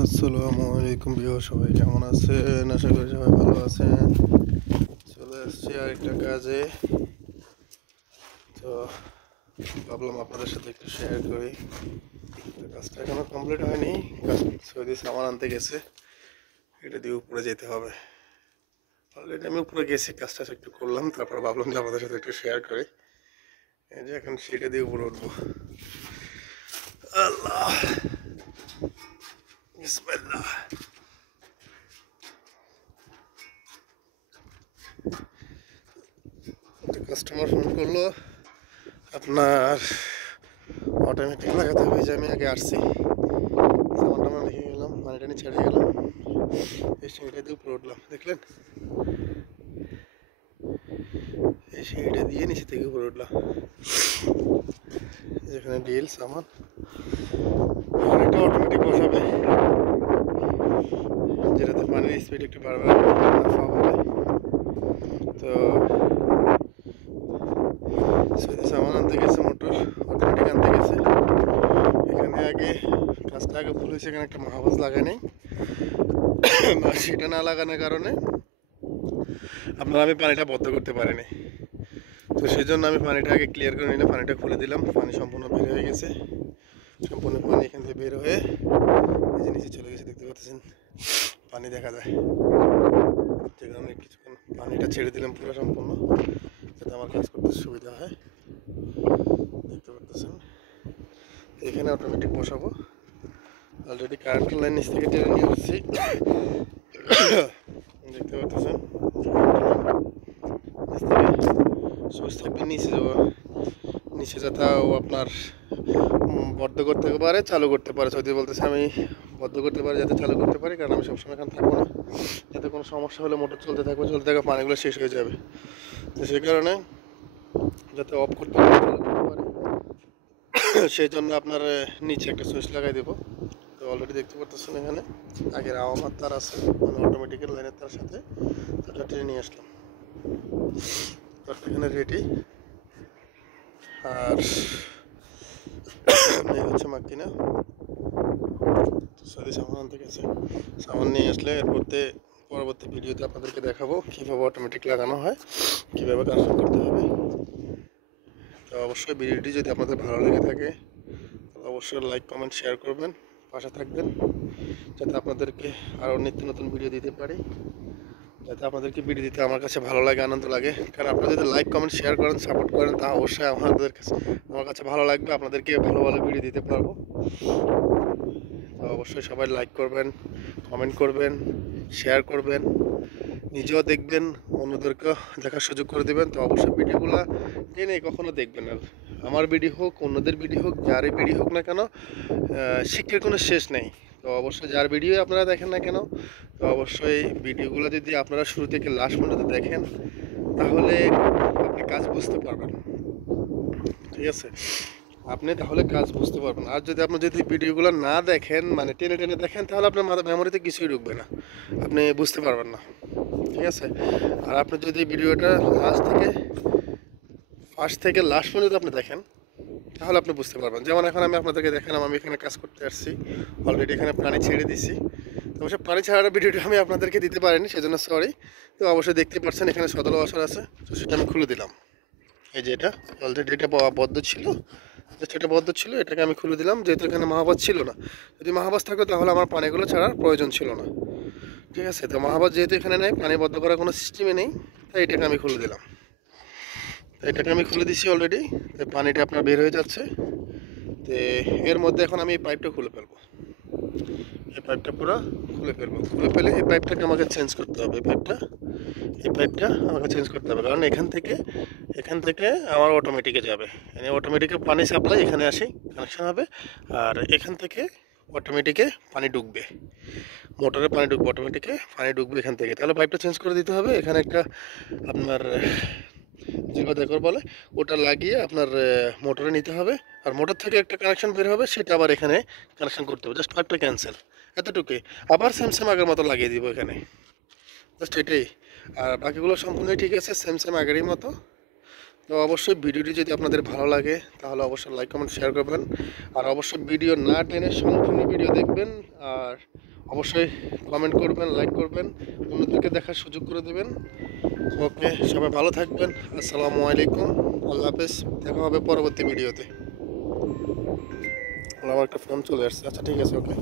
আসসালামু আলাইকুম প্রিয় সবাই, কেমন আছেন? আশা করি সবাই ভালো আছেন। চলে আসছি আরেকটা কাজে। তো ভাবলাম আপনাদের সাথে একটু শেয়ার করি। তো কাজটা এখনো কমপ্লিট হয়নি। কাজ সৌদি সামান আনতে গেছে, এটা দিয়ে উপরে যেতে হবে। অলরেডি আমি উপরে গেছি, কাজটা একটু করলাম, তারপর ভাবলাম যে আপনাদের সাথে একটু শেয়ার করি। এই যে এখন সেটা দিয়ে উপরে উঠবো। আল্লাহ, বিসমিল্লাহ। কাস্টমার ফোন করলো, আপনার অটোমেটিক লাগাতে হবে। যে আমি আগে আসছি, সামান টামান রেখে গেলাম, পানি টানি ছেড়ে গেলাম, এই সিঁড়িটা দিয়ে উপরে উঠলাম। দেখলেন, এই সিঁড়িটা দিয়ে নিচে থেকে উপরে উঠলাম। যেখানে ডিল সামান, এটা অটোমেটিক বসাবে, যেটাতে পানির স্পিড একটু বাড়বে, তো সৌদি সামান আনতে গেছে, মোটর অটোমেটিক আনতে গেছে। এখানে আগে কাজটা আগে ভুল হয়েছে, এখানে একটা মাহাবাজ লাগাই নেই। সেটা না লাগানোর কারণে আমি পানিটা বন্ধ করতে পারিনি। তো সেই জন্য আমি পানিটা আগে ক্লিয়ার করে নিলাম, পানিটা খুলে দিলাম। পানি সম্পূর্ণ বের হয়ে গেছে, সম্পূর্ণ পানি এখান থেকে বের হয়ে এই যে নিচে চলে গেছে। দেখতে পাচ্ছেন, পানি দেখা যায়। যে কারণে কিছুক্ষণ পানিটা ছেড়ে দিলাম পুরো সম্পূর্ণ, যাতে আমার কাজ করতে সুবিধা হয়। দেখতে পাচ্ছেন, এখানে অটোমেটিক বসাবো। অলরেডি কারেন্টের লাইন নিচ থেকে টেনে নিয়ে আসছি। দেখতে পাচ্ছেন, সুইচ থাকবে নিচে যাবো, নিচে যাতে ও আপনার বদ্ধ করতে পারে, চালু করতে পারে। সৌদি বলতেছে আমি বদ্ধ করতে পারি, যাতে চালু করতে পারি, কারণ আমি সবসময় এখানে থাকবো না। যাতে কোনো সমস্যা হলে মোটর চলতে থাকবে, চলতে থাকবে, পানিগুলো শেষ হয়ে যাবে। তো সেই কারণে যাতে অফ করতে পারে, চালু করতে পারে, সেই জন্য আপনার নিচে একটা সুইচ লাগাই দেবো। তো অলরেডি দেখতে পাচ্ছেন, এখানে আগের আওয়ামার তার আছে, মানে অটোমেটিকের লাইনের তার সাথে তারটা টেনে নিয়ে আসলাম। তারটা এখানে রেডি। আর এই হচ্ছে মাকিনা। সৌদি সামান আনতে গেছে, সামান নিয়ে আসলে পরবর্তী ভিডিওতে আপনাদেরকে দেখাবো কীভাবে অটোমেটিক লাগানো হয়, কীভাবে কানেকশন করতে হবে। তো অবশ্যই ভিডিওটি যদি আপনাদের ভালো লেগে থাকে, তাহলে অবশ্যই লাইক কমেন্ট শেয়ার করবেন, পাশে থাকবেন, যাতে আপনাদেরকে আরও নিত্য নতুন ভিডিও দিতে পারি, যাতে আপনাদেরকে ভিডিও দিতে আমার কাছে ভালো লাগে, আনন্দ লাগে। কারণ আপনারা যদি লাইক কমেন্ট শেয়ার করেন, সাপোর্ট করেন, তা অবশ্যই আমার কাছে ভালো লাগবে, আপনাদেরকে ভালো ভালো ভিডিও দিতে পারবো। তো অবশ্যই সবাই লাইক করবেন, কমেন্ট করবেন, শেয়ার করবেন, নিজেও দেখবেন, অন্যদেরকেও দেখার সুযোগ করে দেবেন। তো অবশ্যই ভিডিওগুলো টেনে কখনো দেখবেন না। আমার ভিডিও হোক, অন্যদের ভিডিও হোক, যারই ভিডিও হোক না কেন, শিক্ষার কোনো শেষ নেই। তো অবশ্যই যার ভিডিও আপনারা দেখেন না কেন, তো অবশ্যই ভিডিওগুলো যদি আপনারা শুরু থেকে লাস্ট পর্যন্ত দেখেন, তাহলে আপনি কাজ বুঝতে পারবেন। ঠিক আছে, আপনি তাহলে কাজ বুঝতে পারবেন। আর যদি ভিডিওগুলো না দেখেন, মানে টেনে টেনে দেখেন, তাহলে আপনার মেমোরিতে কিছুই ঢুকবে না, আপনি বুঝতে পারবেন না। ঠিক আছে, আর আপনি যদি ভিডিওটা ফার্স্ট থেকে লাস্ট পর্যন্ত আপনি দেখেন, তাহলে আপনি বুঝতে পারবেন। যেমন এখন আমি আপনাদেরকে দেখালাম, আমি এখানে কাজ করতে আসছি, অলরেডি এখানে পানি ছেড়ে দিছি। তো অবশ্যই পানি ছাড়ার ভিডিওটা আমি আপনাদেরকে দিতে পারিনি, সেজন্য সরি। তো অবশ্যই দেখতে পাচ্ছেন এখানে সদল ওয়াশার আছে, তো সেটা আমি খুলে দিলাম। এই যে এটা অলরেডি এটা বদ্ধ ছিল, জাস্ট এটা বদ্ধ ছিল, এটাকে আমি খুলে দিলাম, যেহেতু এখানে মাহাবাজ ছিল না। যদি মাহাবাজ থাকতো তাহলে আমার পানিগুলো ছাড়ার প্রয়োজন ছিল না। ঠিক আছে, তো মাহাবাজ যেহেতু এখানে নেই, পানি বদ্ধ করার কোনো সিস্টেমই নেই, তাই এটাকে আমি খুলে দিলাম। এটাকে আমি খুলে দিছি অলরেডি, তো পানিটা আপনার বের হয়ে যাচ্ছে। তো এর মধ্যে এখন আমি এই পাইপটা খুলে ফেলবো, এই পাইপটা পুরো খুলে ফেলবো। খুলে ফেলে এই পাইপটাকে আমাকে চেঞ্জ করতে হবে, এই পাইপটা আমাকে চেঞ্জ করতে হবে, কারণ এখান থেকে আমার অটোমেটিকে যাবে, মানে অটোমেটিকে পানি সাপ্লাই এখানে আসি, কানেকশন হবে। আর এখান থেকে অটোমেটিকে পানি ঢুকবে, মোটরে পানি ঢুকবে, অটোমেটিকে পানি ঢুকবে এখান থেকে। তাহলে পাইপটা চেঞ্জ করে দিতে হবে। এখানে একটা আপনার জিগো দেখর বলে, ওটা লাগিয়ে আপনার মোটরে নিতে হবে। আর মোটর থেকে একটা কানেকশন বের হবে, সেটা আবার এখানে কানেকশন করতে হবে। জাস্ট পাইপটা ক্যান্সেল, এতটুকুই। আবার সেম আগের মতো লাগিয়ে দিব এখানে, জাস্ট এটাই। আর বাকিগুলো সম্পূর্ণই ঠিক আছে, সেম আগেরই মতো। তো অবশ্যই ভিডিওটি যদি আপনাদের ভালো লাগে তাহলে অবশ্যই লাইক কমেন্ট শেয়ার করবেন, আর অবশ্যই ভিডিও না টেনে সম্পূর্ণ ভিডিও দেখবেন, আর অবশ্যই কমেন্ট করবেন, লাইক করবেন, অন্যদেরকে দেখার সুযোগ করে দেবেন। ওকে, সবাই ভালো থাকবেন। আসসালামু আলাইকুম, আল্লাহ হাফেজ, দেখা হবে পরবর্তী ভিডিওতে। আমার একটা ফোন চলে আসছে, আচ্ছা ঠিক আছে, ওকে।